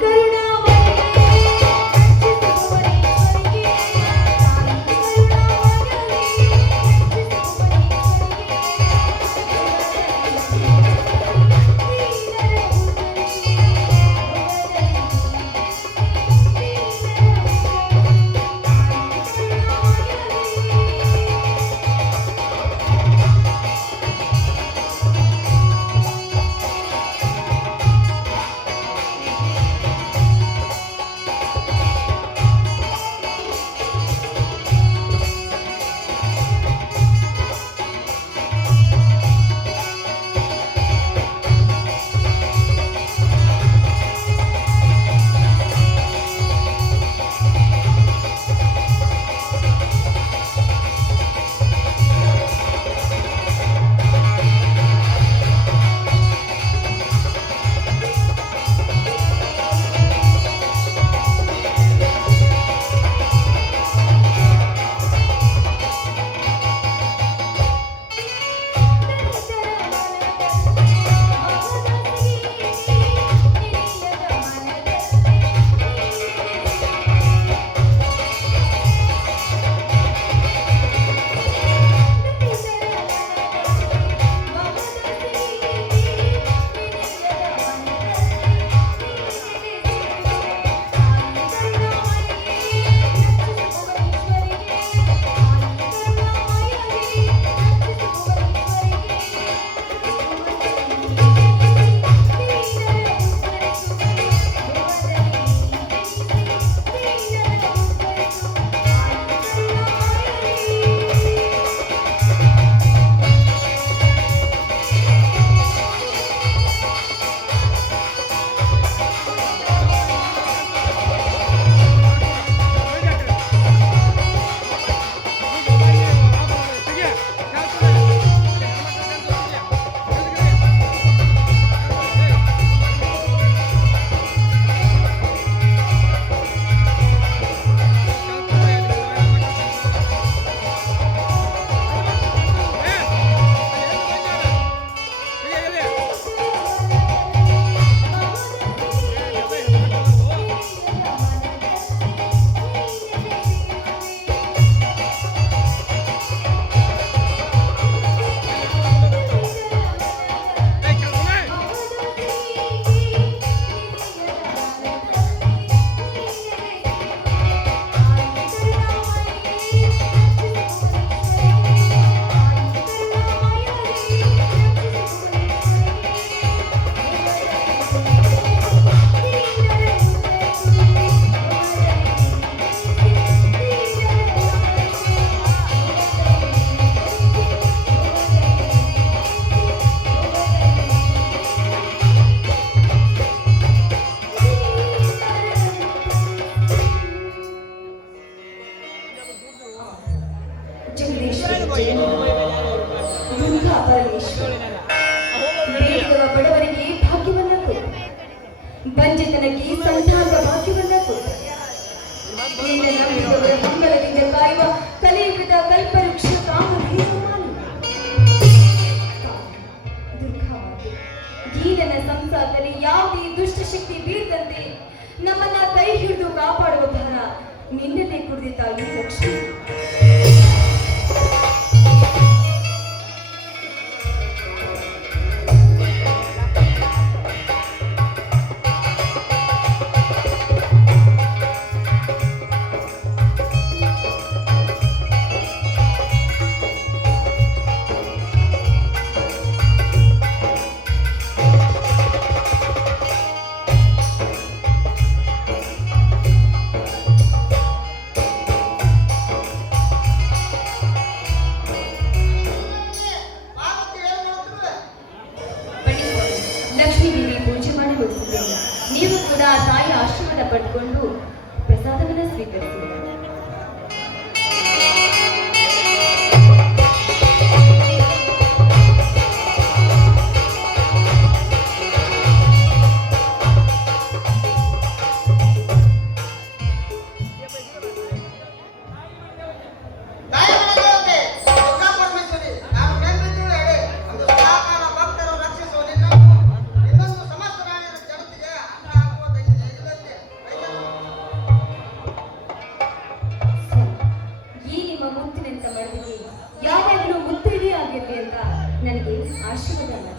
ಕರಿ ಬಂಜಿತನಕ್ಕೆ ಸಂತಾಪ ಭಾಗ್ಯವನ್ನ ಕೊಟ್ಟರೆ ಮಂಗಲದಿಂದ ಕಾಯುವ ಕಲಿಯುಗದ ಕಲ್ಪವೃಕ್ಷ ಕಾಮನೇ ಸಮಾನ. ದೀನನ ಸಂಸಾರದಲ್ಲಿ ಯಾವುದೇ ದುಷ್ಟಶಕ್ತಿ ಬೀಳದಂತೆ ನಮ್ಮನ್ನ ಕೈ ಹಿಡಿದು ಕಾಪಾಡುವ ಭಾರ ನಿನ್ನದೇ ಕುಡಿದಿದ್ದಾಗಿ ಲಕ್ಷ್ಮಿ. ಲಕ್ಷ್ಮೀದೇವಿ ಪೂಜೆ ಮಾಡಲು ನೀವು ಕೂಡ ತಾಯಿ ಆಶೀರ್ವಾದ ಪಡ್ಕೊಂಡು ಪ್ರಸಾದವನ್ನು ಸ್ವೀಕರಿಸಿದ್ದಾರೆ ಹೋಗ್ತೀನಿ ಅಂತ ಮಾಡಿದ್ವಿ ಯಾವಾಗಲೂ ಮುತ್ತೈದೆ ಆಗಿರ್ಲಿ ಅಂತ ನನಗೆ ಆಶೀರ್ವಾದ ಮಾಡಿ.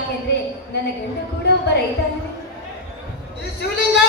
ಯಾಕೆಂದ್ರೆ ನನ್ನ ಗಂಡ ಕೂಡ ಒಬ್ಬ ರೈತ. ಈ ಶಿವಲಿಂಗ